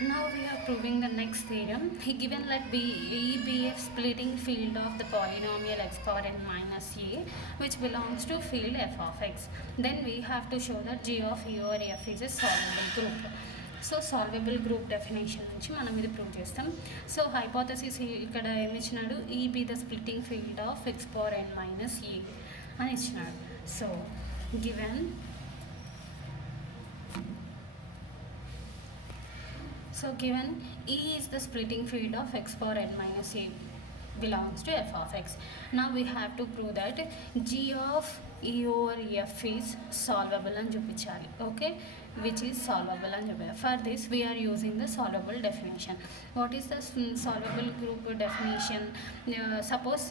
Now we are proving the next theorem. Given let E be a splitting field of the polynomial x power n minus a, which belongs to field f of x, then we have to show that g of e over f is a solvable group. So solvable group definition నుంచి మనం ఇది prove చేస్తాం. So hypothesis ఇక్కడ ఏమి ఇచ్చినాడు, E be the splitting field of x power n minus a అని ఇచ్చినాడు. So given given E is the splitting field of x power n minus a belongs to f of x. Now we have to prove that g of e over f is solvable and చూపించాలి. Okay, which is solvable and చూపించాలి. For this we are using the solvable definition. What is the solvable group definition? Suppose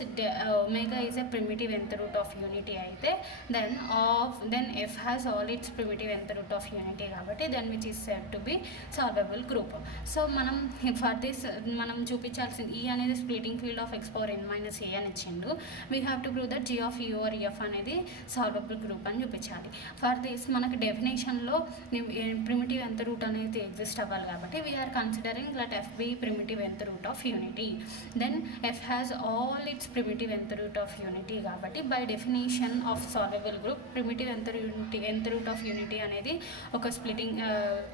omega is a primitive nth root of unity అయితే then f has all its primitive nth root of unity కాబట్టి then which is said to be solvable group. So మనం for this మనం చూపించాల్సింది E అనేది splitting field of x power n minus a అని ఇచ్చిండు. We have to prove that g of e over f అనేది solvable group అని చూపించాలి. For this మనకు డెఫినేషన్లో ప్రిమిటివ్ ఎంత రూట్ అనేది ఎగ్జిస్ట్ అవ్వాలి కాబట్టి we are considering let F be primitive nth root of unity, then F has all its primitive nth root of unity కాబట్టి by definition of solvable group primitive nth root of unity అనేది ఒక splitting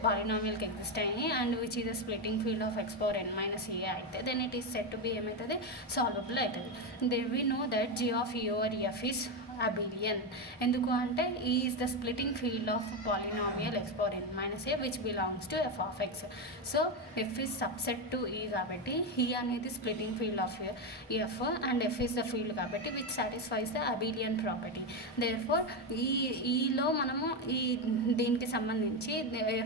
పాలినామియల్కి exist అయ్యి and which is a splitting field of x power n minus a అయితే then it is set to be ఏమవుతుంది, solvable అవుతుంది. Then we know that G of E over F is abelian. ఎందుకు అంటే E is the splitting field of polynomial x power n minus a which belongs to f of x. So f is subset to E కాబట్టి E అనేది splitting field of f and f is the field కాబట్టి which satisfies the abelian property. therefore ఈలో మనము ఈ దీనికి సంబంధించి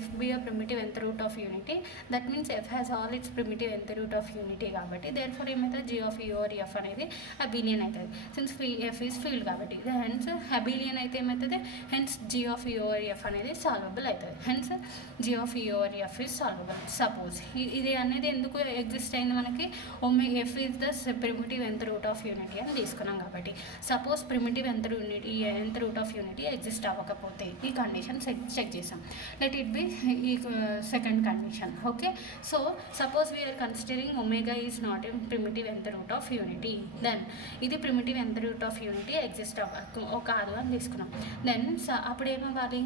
f be a primitive nth root of unity, that means f has all its primitive nth root of unity కాబట్టి therefore ఏమైతే g of e over f అనేది abelian అవుతుంది. since f is field కాబట్టి హెన్స్ అబిలియన్ అయితే ఏమవుతుంది, hence G of E over F అనేది solvable అవుతుంది. Hence G of E over F is solvable. Suppose ఇది అనేది ఎందుకు ఎగ్జిస్ట్ అయింది, మనకి F is the primitive nth root of unity అని తీసుకున్నాం కాబట్టి suppose primitive nth root of unity exist అవ్వకపోతే ఈ కండిషన్ చెక్ చేసాం. లెట్ ఇట్ బి ఈ second condition. Okay, so suppose we are considering omega is not a primitive nth root of unity, then ఇది primitive nth root of unity exist కాదు అని తీసుకున్నాం. Then అప్పుడు ఏమవ్వాలి,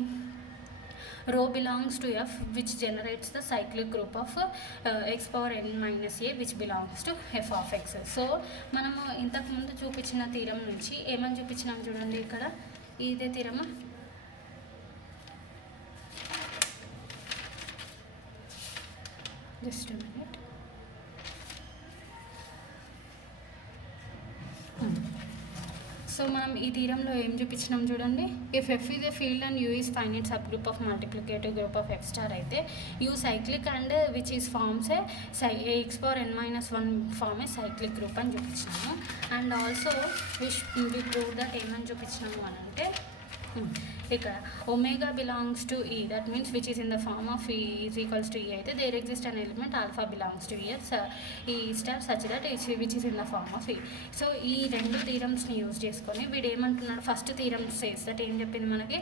rho belongs to f which generates the cyclic group of x power n minus a which belongs to f of x. So మనము ఇంతకుముందు చూపించిన theorem నుంచి ఏమని చూపించినాం చూడండి, ఇక్కడ ఇదే థీరమా, జస్ట్ మినిట్. సో మనం ఈ థీరంలో ఏం చూపించినాం చూడండి, if F is a field and U is finite subgroup of multiplicative group of F star అయితే U cyclic and which is forms a x power n minus 1 form a cyclic group అని చూపించినాము. And also we prove that ఏమని చూపించినాము అని అంటే ఇక్కడ omega belongs to E, that means which is in the form of E is equals to E అయితే there exist an element alpha belongs to E star such that which is in the form of E. So ఈ రెండు థీరమ్స్ని use చేసుకొని వీడు ఏమంటున్నాడు, first theorem says that ఏం చెప్పింది మనకి,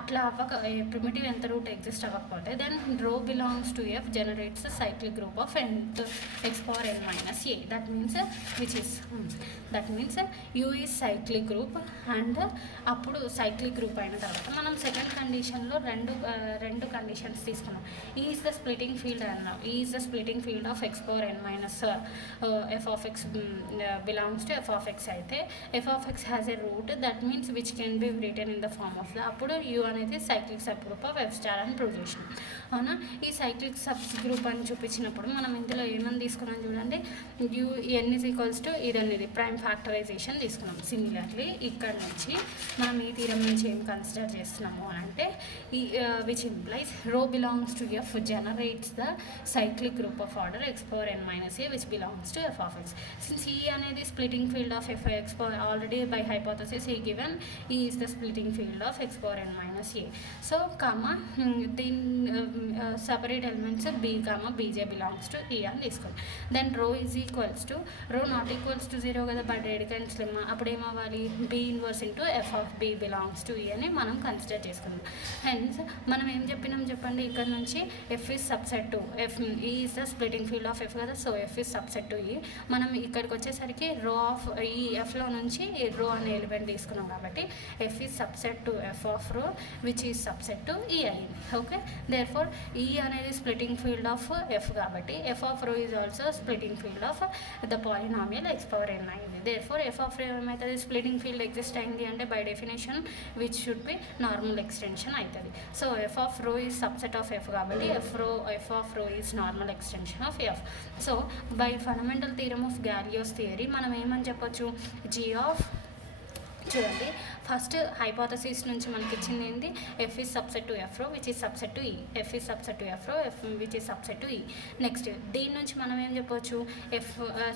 అట్లా అవ్వక ప్రిమిటివ్ ఎంత రూట్ ఎగ్జిస్ట్ అవ్వకపోతే then rho belongs to F generates cyclic group of x power n minus a, that means U is cyclic group. And అప్పుడు సైక్లిక్ గ్రూప్ అయిన తర్వాత మనం సెకండ్ కండిషన్లో రెండు కండిషన్స్ తీసుకున్నాం. ఈ ఈజ్ ద స్ప్లిటింగ్ ఫీల్డ్ అన్నాం, E is the splitting field of x power n minus F of x belongs to F of x అయితే F of x has a root that means which can be return in the form of అప్పుడు U అనేది cyclic subgroup of F star అని prove చేసినాం. అవునా, ఈ cyclic sub group అని చూపించినప్పుడు మనం ఇందులో ఏమని తీసుకున్నాం చూడండి, U N is equals to ఇదనేది ప్రైమ్ ఫ్యాక్టరైజేషన్ తీసుకున్నాం. సిమిలర్లీ ఇక్కడ నుంచి మనం ఈ తీరం నుంచి ఏం కన్సిడర్ చేస్తున్నాము అంటే ఈ which implies rho belongs to F generates the cyclic group of order x power n minus a which belongs to F of x. Since E అనేది splitting field of F x power already by hypothesis E given E is the splitting field of x power n minus a. So దీని separate elements b comma bj belongs to e అని తీసుకోండి. Then రో is equals to రో not equals to 0 కదా, but డెడికెన్స్ lemma అప్పుడు ఏమవ్వాలి, b inverse into F of b belongs to e అని అని మనం కన్సిడర్ చేసుకుందాం. హెన్స్ మనం ఏం చెప్పినాం చెప్పండి, ఇక్కడ నుంచి F is subset to F, E is the splitting field of F కదా, so F is subset to E. మనం ఇక్కడికి వచ్చేసరికి రో ఆఫ్ ఈ ఎఫ్లో నుంచి రో అనే ఎలిమెంట్ తీసుకున్నాం కాబట్టి F is subset to F of rho which is subset to E అయింది. ఓకే, దేర్ ఫోర్ ఈ అనేది స్ప్లిటింగ్ ఫీల్డ్ ఆఫ్ ఎఫ్ కాబట్టి F of rho is also splitting field of the polynomial x power n అయింది. There four F of రో ఏమవుతుంది, splitting field exist అయింది అంటే by definition which should be normal extension అవుతుంది. So F of rho is subset of F కాబట్టి F of rho is normal extension of F. So by fundamental theorem of Galois theory మనం ఏమని చెప్పొచ్చు, G of, చూడండి first hypothesis నుంచి మనకి ఇచ్చింది ఏంటి, F is subset to F rho which is subset to E, F is subset to F rho F which is subset to ఈ. Next దీని నుంచి మనం ఏం చెప్పొచ్చు, ఎఫ్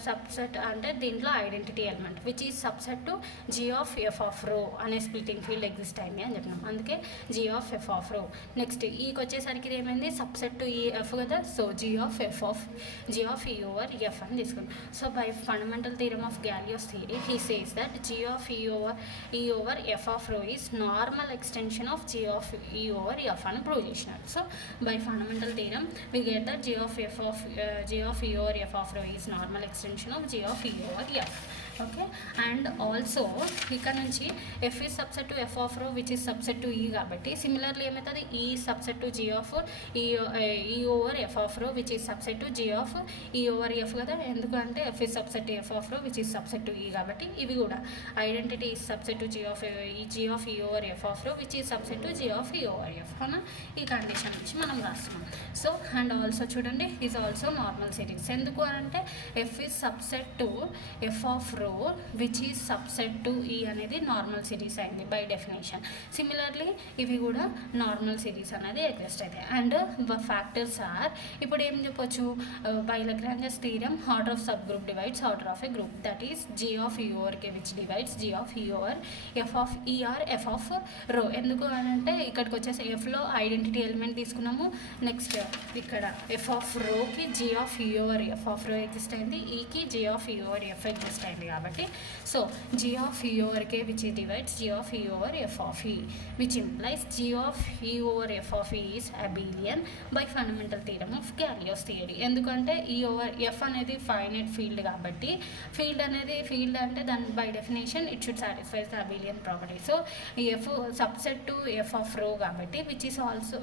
సబ్సెట్ అంటే దీంట్లో identity element which is subset to G of F of rho అనే splitting field exist అయింది అని చెప్పినాం, అందుకే G of F of rho. Next ఈకి వచ్చేసరికి ఇది ఏమైంది, సబ్సెట్ టు ఈ ఎఫ్ కదా, so G of E over F అని తీసుకున్నాం. So by fundamental theorem of Galois theory he says that G of E over F of rho is normal extension of G of E over F అని prove చేసినారు. So by fundamental theorem we get that G of E over F of rho is normal extension of G of E over F. Okay, and also ఇక్కడ నుంచి F is subset to F of rho which is subset to E కాబట్టి similarly ఏమవుతుంది, E subset to G of E over F of rho which is subset to G of E over F కదా, ఎందుకంటే F is subset to F of rho which is subset to E కాబట్టి ఇవి కూడా identity is subset to G of E over F of rho which is subset to G of E over F అన్న ఈ condition నుంచి మనం రాస్తున్నాం. So and also చూడండి is also normal series, ఎందుకు అంటే F is subset to F of rho which is subset to E అనేది normal series అయింది బై డెఫినేషన్. సిమిలర్లీ ఇవి కూడా నార్మల్ సిరీస్ అనేది ఎగ్జిస్ట్ అవుతాయి. అండ్ ఫ్యాక్టర్స్ ఆర్, ఇప్పుడు ఏం చెప్పొచ్చు, by Lagrange's theorem order of subgroup divides order of a group, that is G of E over K which divides G of E over F of E or F of rho. ఎందుకు అని అంటే ఇక్కడికి వచ్చేసి ఎఫ్లో identity element తీసుకున్నాము, next ఇక్కడ F of రోకి G of E over F of rho exist అయింది, ఈకి G of E over F exist అయింది కాబట్టి so G of E over K which divides G of E over F of E which implies G of E over F of E is abelian by fundamental theorem of Galois theory. ఎందుకంటే E over F అనేది finite field కాబట్టి field అంటే దాని by definition it should satisfy the abelian property. So E F subset to F of rho కాబట్టి which is also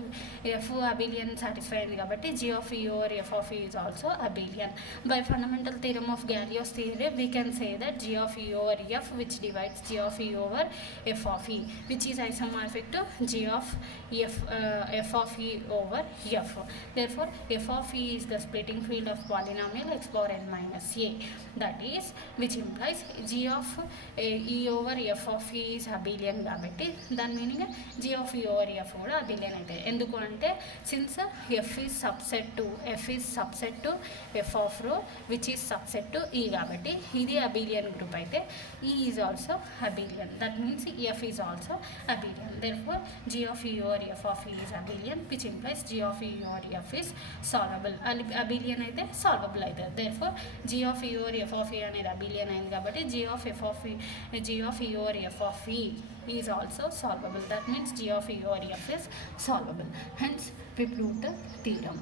F abelian satisfy అయింది కాబట్టి G of E over F of E is also abelian by fundamental theorem of Galois theory we can say that g of e over f which divides g of e over f of e which is isomorphic to g of f of e over f. Therefore f of e is the splitting field of polynomial x power n minus a, that is which implies g of e over f of e is abelian కాబట్టి దాని meaning g of e over f కూడా abelian అయితే. ఎందుకు అంటే since f is subset to f of rho which is subset to e కాబట్టి ఇది abelian group అయితే e is also abelian, that means f is also abelian. Therefore g of e over f of e is abelian which implies g of e over f is solvable. abelian అయితే solvable అయితే. Therefore g of e over f of e అనేది abelian అయింది కాబట్టి g of e over f of e is also solvable, that means g of e over f is solvable. Hence we proved the theorem.